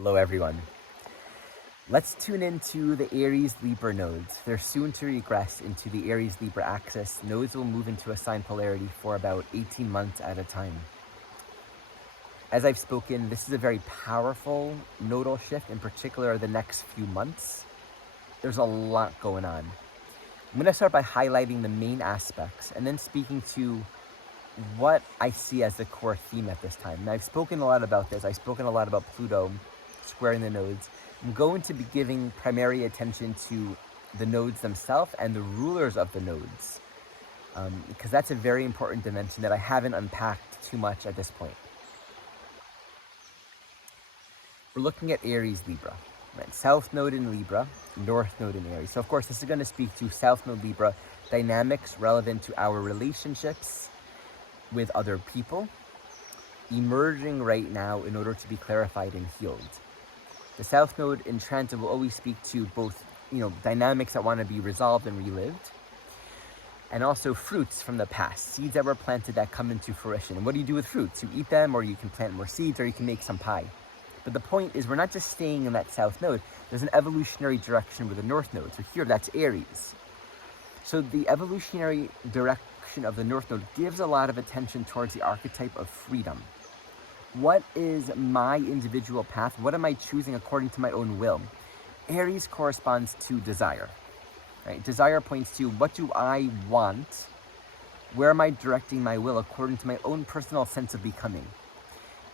Hello everyone. Let's tune into the Aries Libra nodes. They're soon to regress into the Aries Libra axis. Nodes will move into a sign polarity for about 18 months at a time. As I've spoken, this is a very powerful nodal shift, in particular the next few months. There's a lot going on. I'm going to start by highlighting the main aspects and then speaking to what I see as the core theme at this time. Now, I've spoken a lot about this. I've spoken a lot about Pluto squaring the nodes. I'm going to be giving primary attention to the nodes themselves and the rulers of the nodes, because that's a very important dimension that I haven't unpacked too much at this point. We're looking at Aries Libra, right? South node in Libra, North node in Aries. So of course, this is going to speak to South node Libra dynamics relevant to our relationships with other people, emerging right now in order to be clarified and healed. The South Node in transit will always speak to both, dynamics that want to be resolved and relived, and also fruits from the past, seeds that were planted that come into fruition. And what do you do with fruits? You eat them, or you can plant more seeds, or you can make some pie. But the point is, we're not just staying in that South Node. There's an evolutionary direction with the North Node. So here, that's Aries. So the evolutionary direction of the North Node gives a lot of attention towards the archetype of freedom. What is my individual path? What am I choosing according to my own will? Aries corresponds to desire, right? Desire points to, what do I want? Where am I directing my will according to my own personal sense of becoming?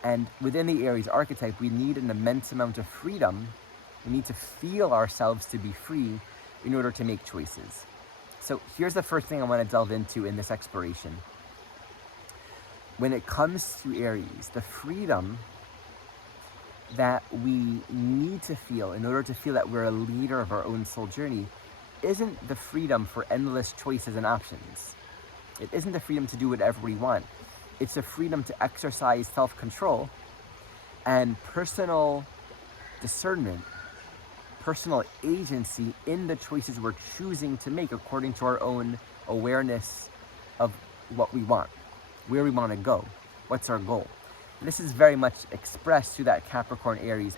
And within the Aries archetype, we need an immense amount of freedom. We need to feel ourselves to be free in order to make choices. So here's the first thing I want to delve into in this exploration. When it comes to Aries, the freedom that we need to feel in order to feel that we're a leader of our own soul journey isn't the freedom for endless choices and options. It isn't the freedom to do whatever we want. It's the freedom to exercise self-control and personal discernment, personal agency in the choices we're choosing to make according to our own awareness of what we want, where we want to go, what's our goal. And this is very much expressed through that Capricorn Aries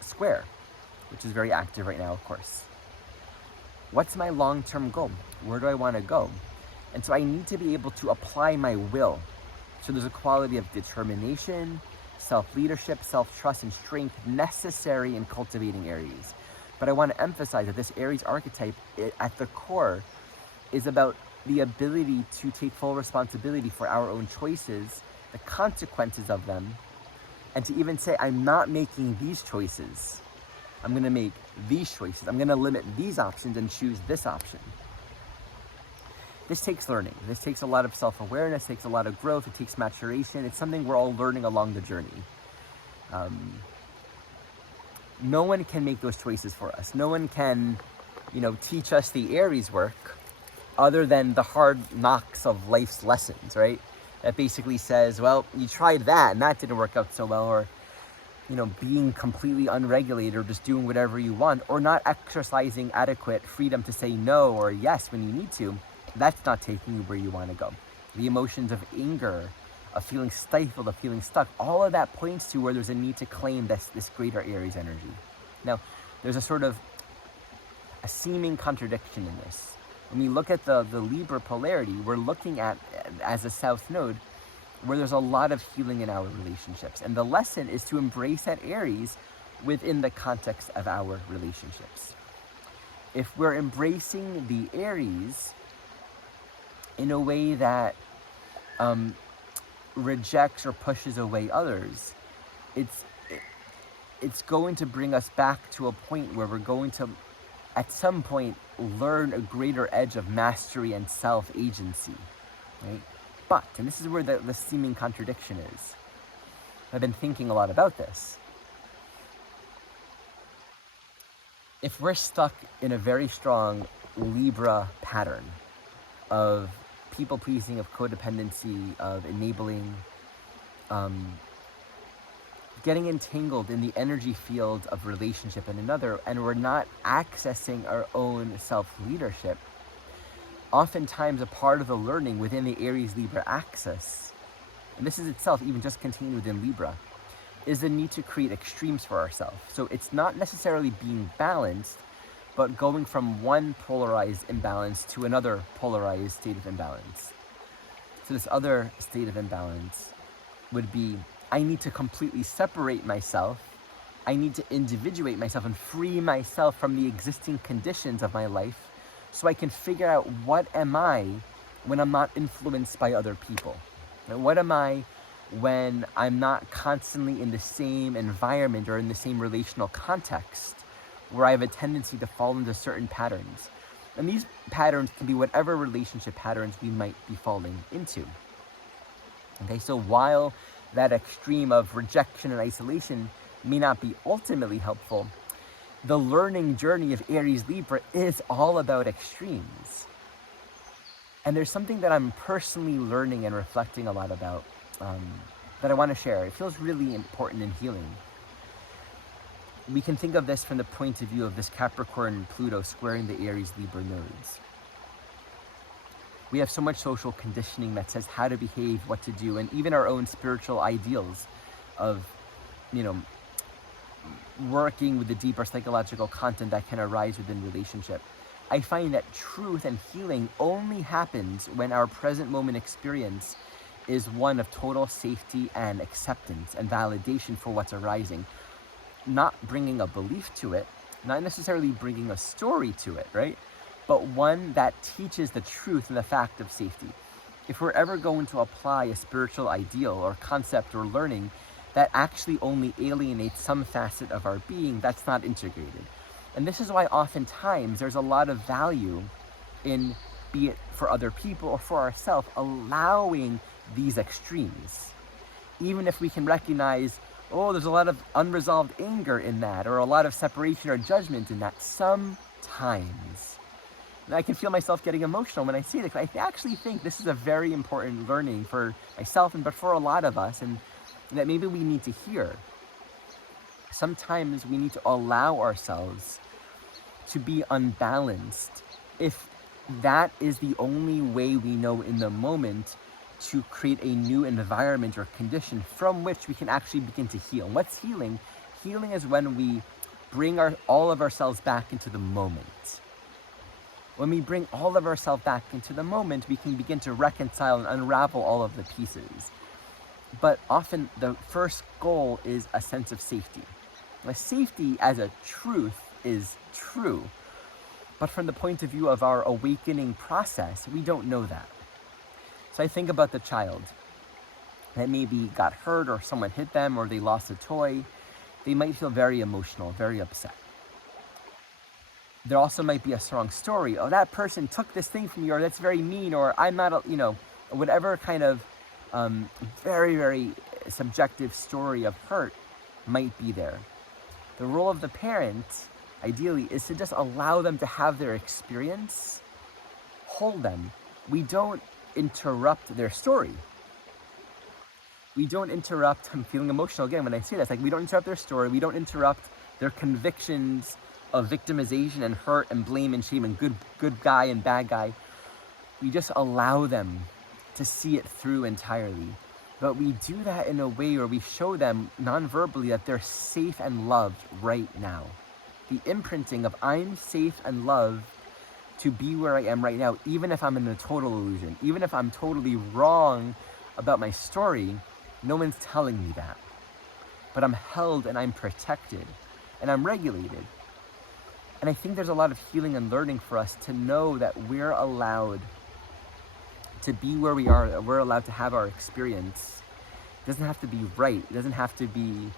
square, which is very active right now, of course. What's my long-term goal? Where do I want to go? And so I need to be able to apply my will. So there's a quality of determination, self-leadership, self-trust, and strength necessary in cultivating Aries. But I want to emphasize that this Aries archetype, at the core, is about the ability to take full responsibility for our own choices, the consequences of them, and to even say, I'm not making these choices. I'm going to make these choices. I'm going to limit these options and choose this option. This takes learning. This takes a lot of self-awareness, takes a lot of growth, it takes maturation. It's something we're all learning along the journey. No one can make those choices for us. No one can, teach us the Aries work other than the hard knocks of life's lessons, right? That basically says, well, you tried that and that didn't work out so well, or, being completely unregulated or just doing whatever you want, or not exercising adequate freedom to say no or yes when you need to. That's not taking you where you want to go. The emotions of anger, of feeling stifled, of feeling stuck, all of that points to where there's a need to claim this greater Aries energy. Now, there's a sort of a seeming contradiction in this. When we look at the Libra polarity, we're looking at, as a South Node, where there's a lot of healing in our relationships. And the lesson is to embrace that Aries within the context of our relationships. If we're embracing the Aries in a way that rejects or pushes away others, it's going to bring us back to a point where we're going to, at some point, learn a greater edge of mastery and self-agency, right? But, and this is where the seeming contradiction is. I've been thinking a lot about this. If we're stuck in a very strong Libra pattern of people-pleasing, of codependency, of enabling, getting entangled in the energy field of relationship and another, and we're not accessing our own self-leadership, oftentimes a part of the learning within the Aries-Libra axis, and this is itself even just contained within Libra, is the need to create extremes for ourselves. So it's not necessarily being balanced, but going from one polarized imbalance to another polarized state of imbalance. So this other state of imbalance would be, I need to completely separate myself. I need to individuate myself and free myself from the existing conditions of my life so I can figure out what am I when I'm not influenced by other people. And what am I when I'm not constantly in the same environment or in the same relational context where I have a tendency to fall into certain patterns. And these patterns can be whatever relationship patterns we might be falling into. Okay, so while that extreme of rejection and isolation may not be ultimately helpful, the learning journey of Aries Libra is all about extremes. And there's something that I'm personally learning and reflecting a lot about that I want to share. It feels really important in healing. We can think of this from the point of view of this Capricorn Pluto squaring the Aries Libra nodes. We have so much social conditioning that says how to behave, what to do, and even our own spiritual ideals of, working with the deeper psychological content that can arise within relationship. I find that truth and healing only happens when our present moment experience is one of total safety and acceptance and validation for what's arising. Not bringing a belief to it, not necessarily bringing a story to it, right? But one that teaches the truth and the fact of safety. If we're ever going to apply a spiritual ideal or concept or learning that actually only alienates some facet of our being, that's not integrated. And this is why oftentimes there's a lot of value in, be it for other people or for ourselves, allowing these extremes. Even if we can recognize, oh, there's a lot of unresolved anger in that, or a lot of separation or judgment in that sometimes. And I can feel myself getting emotional when I see this. I actually think this is a very important learning for myself, but for a lot of us, and that maybe we need to hear. Sometimes we need to allow ourselves to be unbalanced if that is the only way we know in the moment to create a new environment or condition from which we can actually begin to heal. What's healing? Healing is when we bring all of ourselves back into the moment. When we bring all of ourselves back into the moment, we can begin to reconcile and unravel all of the pieces. But often the first goal is a sense of safety. Now, safety as a truth is true, but from the point of view of our awakening process, we don't know that. So I think about the child that maybe got hurt or someone hit them or they lost a toy. They might feel very emotional, very upset. There also might be a strong story. Oh, that person took this thing from you, or that's very mean, or I'm not, whatever kind of very, very subjective story of hurt might be there. The role of the parent, ideally, is to just allow them to have their experience, hold them. We don't interrupt their story. We don't interrupt, I'm feeling emotional again when I say this, we don't interrupt their story, we don't interrupt their convictions of victimization and hurt and blame and shame and good guy and bad guy. We just allow them to see it through entirely. But we do that in a way where we show them non-verbally that they're safe and loved right now. The imprinting of I'm safe and loved to be where I am right now, even if I'm in a total illusion, even if I'm totally wrong about my story, no one's telling me that. But I'm held and I'm protected and I'm regulated. And I think there's a lot of healing and learning for us to know that we're allowed to be where we are, that we're allowed to have our experience. It doesn't have to be right. It doesn't have to be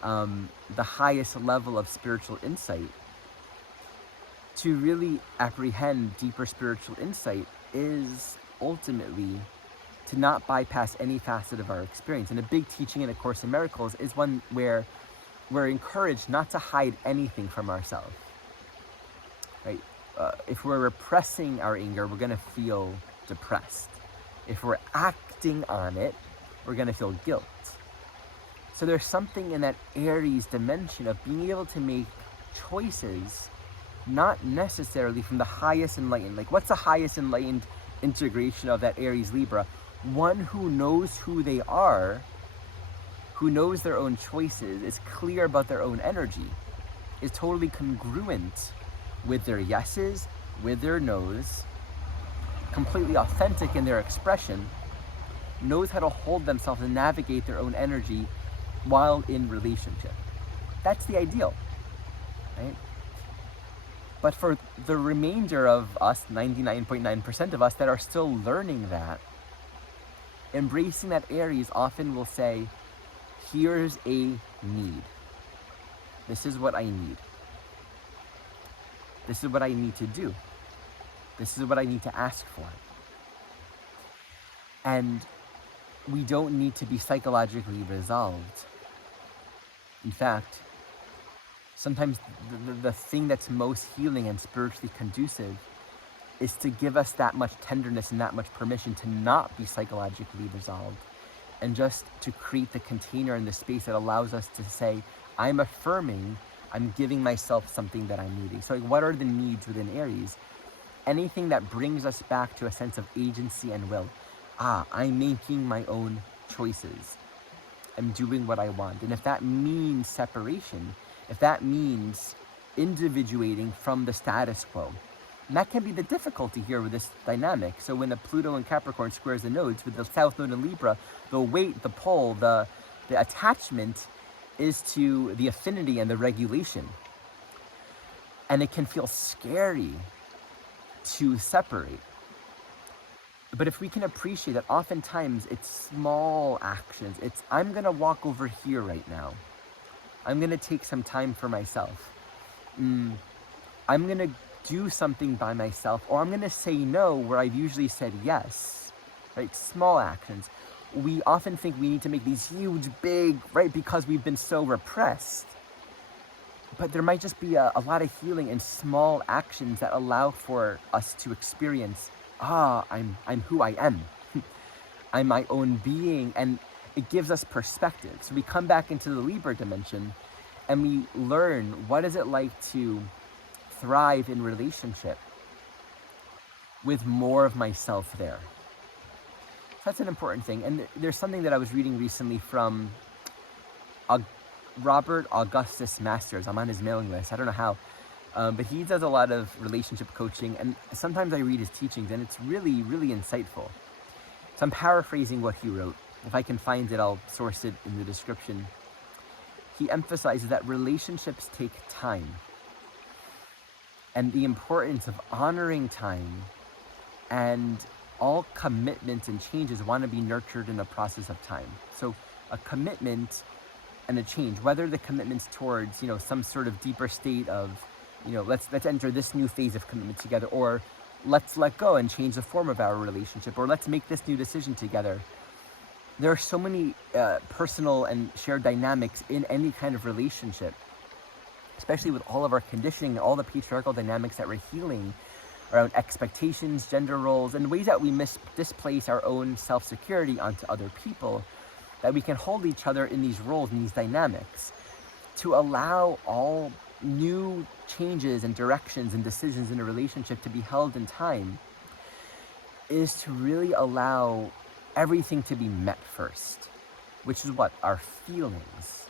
the highest level of spiritual insight. To really apprehend deeper spiritual insight is ultimately to not bypass any facet of our experience. And a big teaching in A Course in Miracles is one where we're encouraged not to hide anything from ourselves. Right? If we're repressing our anger, we're going to feel depressed. If we're acting on it, we're going to feel guilt. So there's something in that Aries dimension of being able to make choices, not necessarily from the highest enlightened. What's the highest enlightened integration of that Aries Libra? One who knows who they are, who knows their own choices, is clear about their own energy, is totally congruent with their yeses, with their nos, completely authentic in their expression, knows how to hold themselves and navigate their own energy while in relationship. That's the ideal, right? But for the remainder of us, 99.9% of us that are still learning that, embracing that Aries often will say, here's a need. This is what I need. This is what I need to do. This is what I need to ask for. And we don't need to be psychologically resolved. In fact, sometimes the thing that's most healing and spiritually conducive is to give us that much tenderness and that much permission to not be psychologically resolved, and just to create the container and the space that allows us to say, I'm affirming, I'm giving myself something that I'm needing. So like, what are the needs within Aries? Anything that brings us back to a sense of agency and will. I'm making my own choices. I'm doing what I want. And if that means separation, if that means individuating from the status quo, and that can be the difficulty here with this dynamic. So when the Pluto and Capricorn squares the nodes with the South Node in Libra, the weight, the pull, the attachment is to the affinity and the regulation. And it can feel scary to separate. But if we can appreciate that oftentimes it's small actions, it's I'm gonna walk over here right now. I'm gonna take some time for myself. I'm gonna do something by myself, or I'm gonna say no where I've usually said yes, right? Small actions. We often think we need to make these huge, big, right? Because we've been so repressed. But there might just be a lot of healing in small actions that allow for us to experience, I'm who I am. I'm my own being, and it gives us perspective. So we come back into the Libra dimension and we learn, what is it like to thrive in relationship with more of myself there? So that's an important thing. And there's something that I was reading recently from Robert Augustus Masters. I'm on his mailing list. I don't know how. But he does a lot of relationship coaching, and sometimes I read his teachings, and it's really, really insightful. So I'm paraphrasing what he wrote. If I can find it, I'll source it in the description. He emphasizes that relationships take time, and the importance of honoring time, and all commitments and changes want to be nurtured in a process of time. So a commitment and a change, whether the commitment's towards, some sort of deeper state of, let's enter this new phase of commitment together, or let's let go and change the form of our relationship, or let's make this new decision together. There are so many personal and shared dynamics in any kind of relationship, especially with all of our conditioning and all the patriarchal dynamics that we're healing around expectations, gender roles, and ways that we displace our own self-security onto other people, that we can hold each other in these roles and these dynamics to allow all new changes and directions and decisions in a relationship to be held in time, is to really allow everything to be met first, which is what? Our feelings.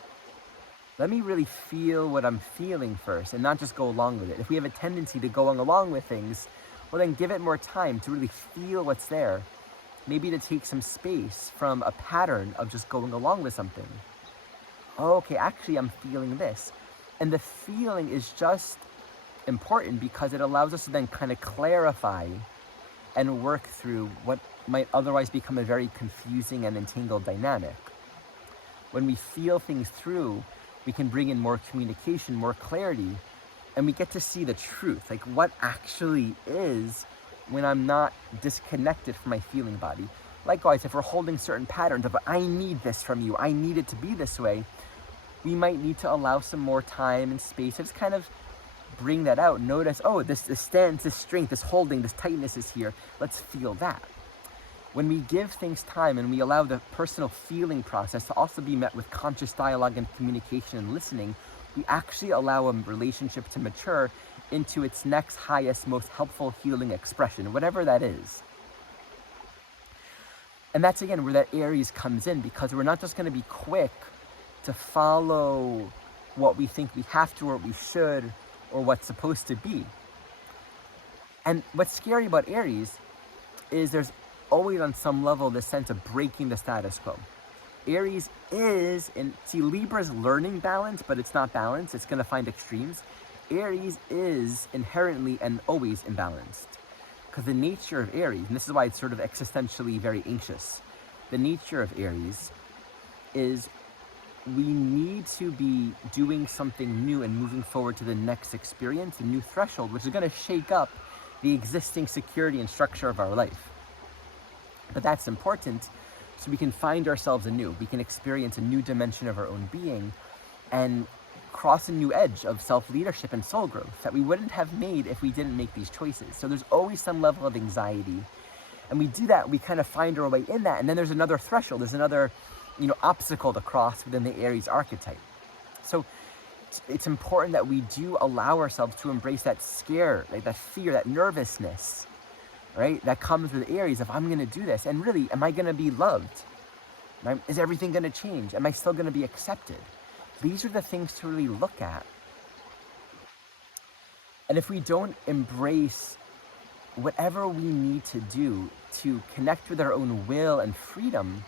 Let me really feel what I'm feeling first and not just go along with it. If we have a tendency to go along with things, well, then give it more time to really feel what's there. Maybe to take some space from a pattern of just going along with something. Okay, actually I'm feeling this. And the feeling is just important because it allows us to then kind of clarify and work through what might otherwise become a very confusing and entangled dynamic. When we feel things through, we can bring in more communication, more clarity, and we get to see the truth, like what actually is when I'm not disconnected from my feeling body. Likewise, if we're holding certain patterns of, I need this from you, I need it to be this way, we might need to allow some more time and space to just kind of bring that out. Notice, this stance, this strength, this holding, this tightness is here. Let's feel that. When we give things time and we allow the personal feeling process to also be met with conscious dialogue and communication and listening, we actually allow a relationship to mature into its next highest, most helpful healing expression, whatever that is. And that's, again, where that Aries comes in, because we're not just going to be quick to follow what we think we have to or we should or what's supposed to be. And what's scary about Aries is there's always on some level this sense of breaking the status quo. Aries is, and see, Libra's learning balance, but it's not balanced. It's going to find extremes. Aries is inherently and always imbalanced. Because the nature of Aries, and this is why it's sort of existentially very anxious, the nature of Aries is we need to be doing something new and moving forward to the next experience, a new threshold, which is going to shake up the existing security and structure of our life. But that's important so we can find ourselves anew. We can experience a new dimension of our own being and cross a new edge of self-leadership and soul growth that we wouldn't have made if we didn't make these choices. So there's always some level of anxiety. And we do that, we kind of find our way in that. And then there's another threshold, there's another, obstacle to cross within the Aries archetype. So it's important that we do allow ourselves to embrace that scare, like that fear, that nervousness, right? That comes with Aries if I'm going to do this. And really, am I going to be loved? Right? Is everything going to change? Am I still going to be accepted? These are the things to really look at. And if we don't embrace whatever we need to do to connect with our own will and freedom,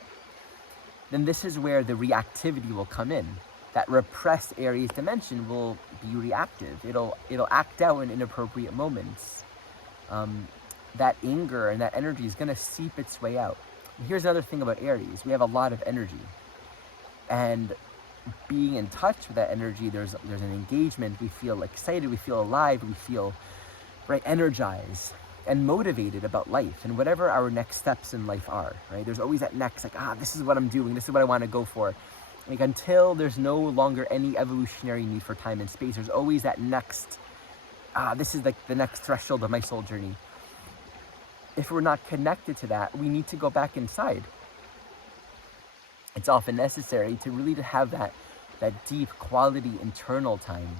then this is where the reactivity will come in. That repressed Aries dimension will be reactive. It'll act out in inappropriate moments. That anger and that energy is going to seep its way out. And here's another thing about Aries. We have a lot of energy. And being in touch with that energy, there's an engagement. We feel excited, we feel alive, we feel energized and motivated about life and whatever our next steps in life are, right? There's always that next, this is what I'm doing, this is what I want to go for. Until there's no longer any evolutionary need for time and space, there's always that next, this is the next threshold of my soul journey. If we're not connected to that, we need to go back inside. It's often necessary to really have that deep quality internal time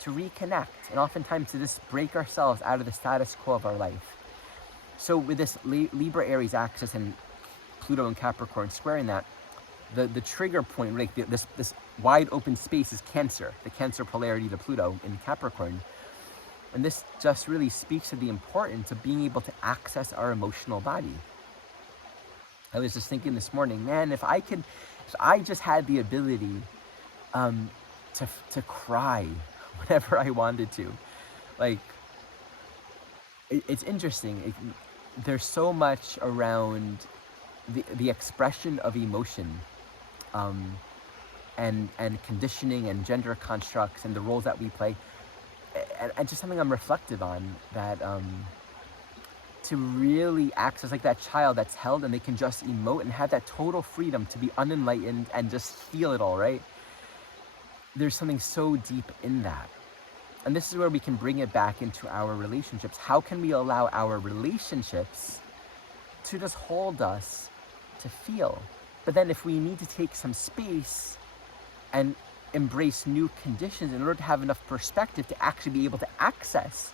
to reconnect, and oftentimes to just break ourselves out of the status quo of our life. So with this Libra Aries axis and Pluto and Capricorn squaring that, the trigger point, this wide open space is Cancer, the Cancer polarity to Pluto in Capricorn. And this just really speaks to the importance of being able to access our emotional body. I was just thinking this morning, man, if I just had the ability to cry whenever I wanted to. It's interesting. There's so much around the expression of emotion and conditioning and gender constructs and the roles that we play. And just something I'm reflective on, that to really access that child that's held and they can just emote and have that total freedom to be unenlightened and just feel it all, right? There's something so deep in that. And this is where we can bring it back into our relationships. How can we allow our relationships to just hold us to feel? But then if we need to take some space and embrace new conditions in order to have enough perspective to actually be able to access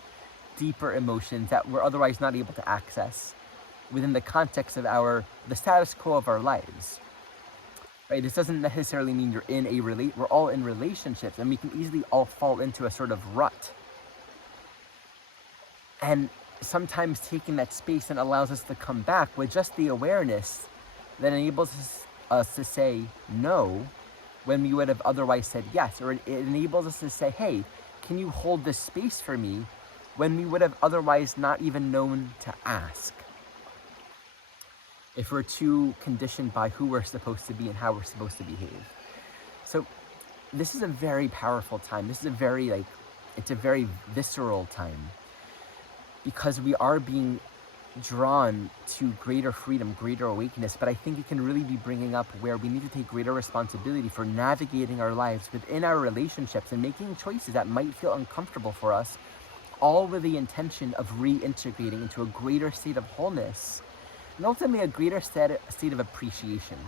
deeper emotions that we're otherwise not able to access within the context of the status quo of our lives. Right? This doesn't necessarily mean you're in we're all in relationships, and we can easily all fall into a sort of rut. And sometimes taking that space and allows us to come back with just the awareness that enables us to say no when we would have otherwise said yes, or it enables us to say, hey, can you hold this space for me, when we would have otherwise not even known to ask. If we're too conditioned by who we're supposed to be and how we're supposed to behave. So this is a very powerful time. This is it's a very visceral time, because we are being drawn to greater freedom, greater awakeness, but I think it can really be bringing up where we need to take greater responsibility for navigating our lives within our relationships and making choices that might feel uncomfortable for us, all with the intention of reintegrating into a greater state of wholeness and ultimately a greater state of appreciation,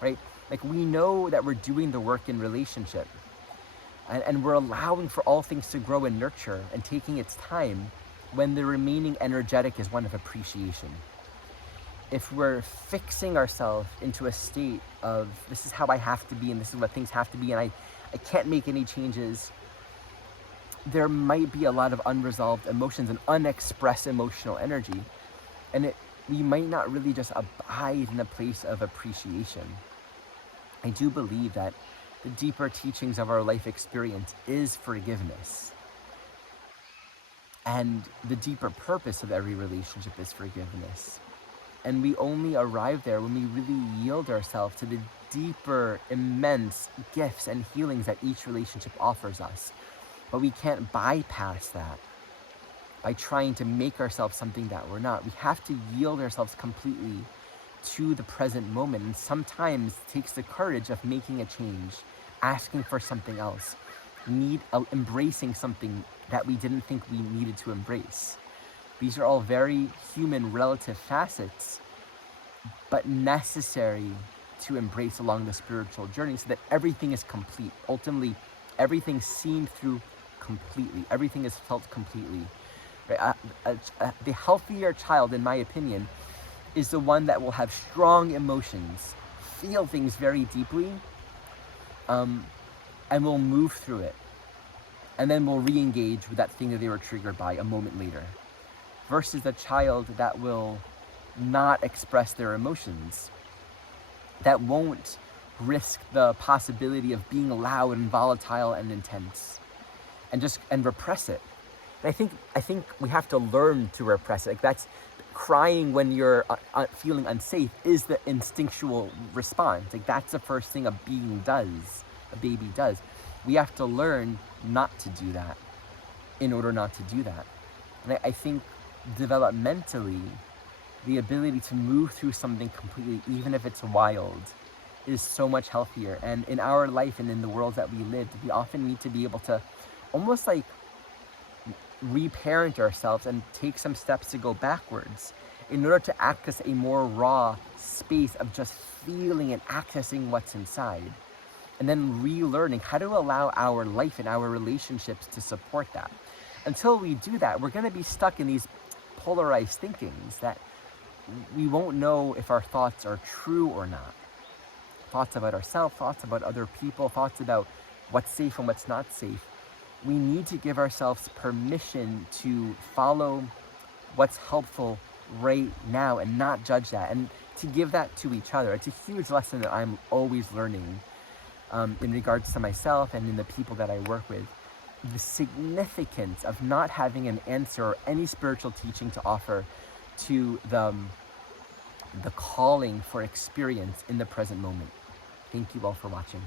right? We know that we're doing the work in relationship and we're allowing for all things to grow and nurture and taking its time, when the remaining energetic is one of appreciation. if we're fixing ourselves into a state of this is how I have to be and this is what things have to be and I can't make any changes, there might be a lot of unresolved emotions and unexpressed emotional energy. And we might not really just abide in a place of appreciation. I do believe that the deeper teachings of our life experience is forgiveness. And the deeper purpose of every relationship is forgiveness. And we only arrive there when we really yield ourselves to the deeper, immense gifts and healings that each relationship offers us. But we can't bypass that by trying to make ourselves something that we're not. We have to yield ourselves completely to the present moment. And sometimes it takes the courage of making a change, asking for something else, embracing something that we didn't think we needed to embrace. These are all very human relative facets, but necessary to embrace along the spiritual journey so that everything is complete. Ultimately, everything's seen through completely. Everything is felt completely. Right? The healthier child, in my opinion, is the one that will have strong emotions, feel things very deeply, and will move through it. And then will re-engage with that thing that they were triggered by a moment later. Versus the child that will not express their emotions, that won't risk the possibility of being loud and volatile and intense, and repress it. And I think we have to learn to repress it. Like that's crying when you're feeling unsafe is the instinctual response. Like that's the first thing a baby does. We have to learn not to do that in order not to do that. And I think developmentally, the ability to move through something completely, even if it's wild, is so much healthier. And in our life and in the world that we live, we often need to be able to almost like reparent ourselves and take some steps to go backwards in order to access a more raw space of just feeling and accessing what's inside. And then relearning how to allow our life and our relationships to support that. Until we do that, we're going to be stuck in these polarized thinkings that we won't know if our thoughts are true or not. Thoughts about ourselves, thoughts about other people, thoughts about what's safe and what's not safe. We need to give ourselves permission to follow what's helpful right now and not judge that, and to give that to each other. It's a huge lesson that I'm always learning in regards to myself and in the people that I work with. The significance of not having an answer or any spiritual teaching to offer to the calling for experience in the present moment. Thank you all for watching.